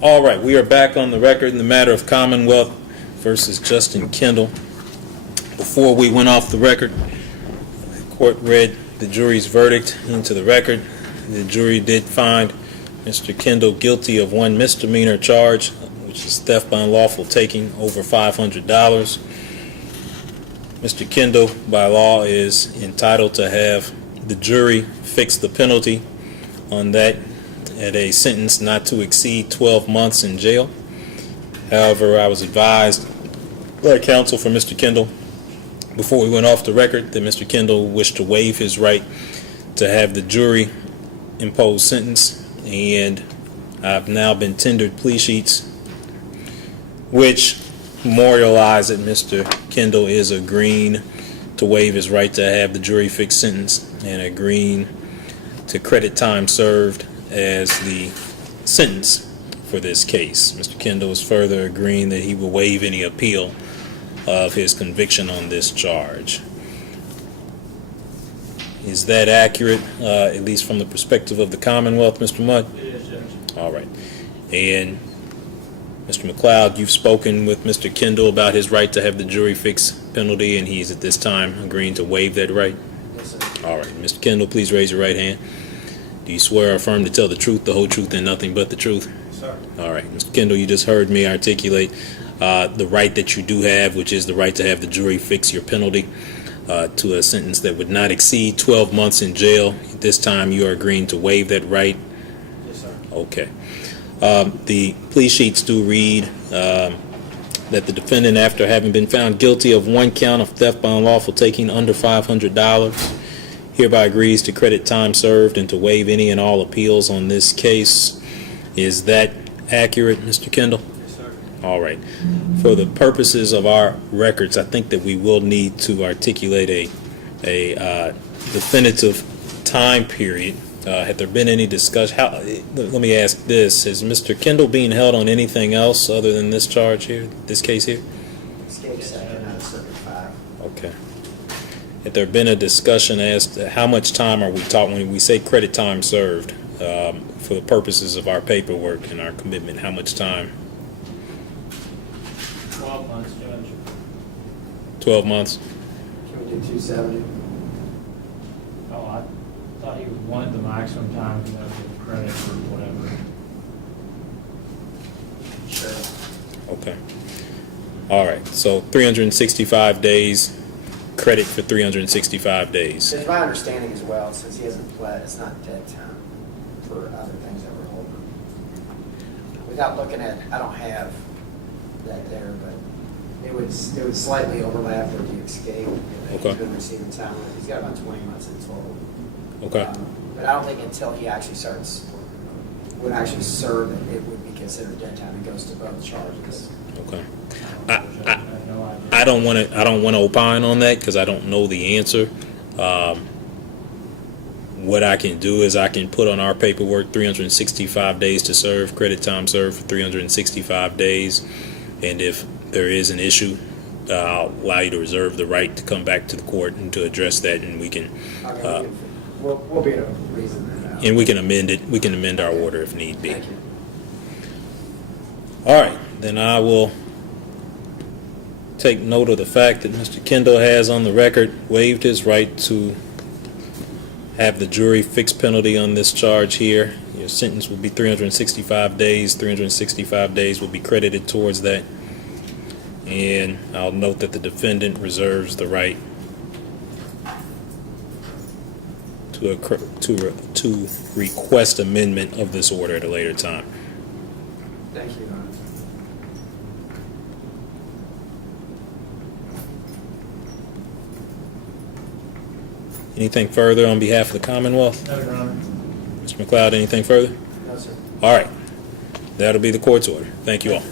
All right, we are back on the record in the matter of Commonwealth versus Justin Kendall. Before we went off the record, the court read the jury's verdict into the record. The jury did find Mr. Kendall guilty of one misdemeanor charge, which is theft by unlawful taking over $500. Mr. Kendall, by law, is entitled to have the jury fix the penalty on that at a sentence not to exceed 12 months in jail. However, I was advised by counsel for Mr. Kendall before we went off the record that Mr. Kendall wished to waive his right to have the jury impose sentence, and I've now been tendered plea sheets which memorialize that Mr. Kendall is agreeing to waive his right to have the jury fix sentence and agreeing to credit time served as the sentence for this case. Mr. Kendall is further agreeing that he will waive any appeal of his conviction on this charge. Is that accurate, at least from the perspective of the Commonwealth, Mr. Mudd? It is, Judge. All right. And Mr. McLeod, you've spoken with Mr. Kendall about his right to have the jury fix penalty, and he's at this time agreeing to waive that right? Yes, sir. All right. Mr. Kendall, please raise your right hand. Do you swear or affirm to tell the truth, the whole truth, and nothing but the truth? Yes, sir. All right. Mr. Kendall, you just heard me articulate the right that you do have, which is the right to have the jury fix your penalty to a sentence that would not exceed 12 months in jail. At this time, you are agreeing to waive that right? Yes, sir. Okay. The plea sheets do read that the defendant, after having been found guilty of one count of theft by unlawful taking under $500, hereby agrees to credit time served and to waive any and all appeals on this case. Is that accurate, Mr. Kendall? Yes, sir. All right. For the purposes of our records, I think that we will need to articulate a definitive time period. Had there been any discussion? Let me ask this. Is Mr. Kendall being held on anything else other than this charge here, this case here? Escape second out of circuit 5. Okay. Had there been a discussion as to how much time are we talking when we say credit time served for the purposes of our paperwork and our commitment? How much time? 12 months, Judge. 12 months? Can we do 270? Oh, I thought he wanted the maximum time to get credit for whatever. Sure. Okay. All right. So 365 days, credit for 365 days. It's my understanding as well, since he hasn't pled, it's not dead time for other things that we're holding. Without looking at, I don't have that there, but it would slightly overlap with the escape. Okay. He's been receiving time. He's got about 20 months in total. Okay. But I don't think until he actually would actually serve it, it would be considered dead time. It goes to both charges. Okay. I have no idea. I don't want to opine on that because I don't know the answer. What I can do is I can put on our paperwork 365 days to serve, credit time served for 365 days, and if there is an issue, I'll allow you to reserve the right to come back to the court and to address that, and we can We'll be able to reason that out. and we can amend it. We can amend our order if need be. Thank you. All right, then I will take note of the fact that Mr. Kendall has on the record waived his right to have the jury fix penalty on this charge here. Your sentence will be 365 days. 365 days will be credited towards that. And I'll note that the defendant reserves the right to request amendment of this order at a later time. Thank you, Your Honor. Anything further on behalf of the Commonwealth? No, Your Honor. Mr. McLeod, anything further? No, sir. All right. That'll be the court's order. Thank you all.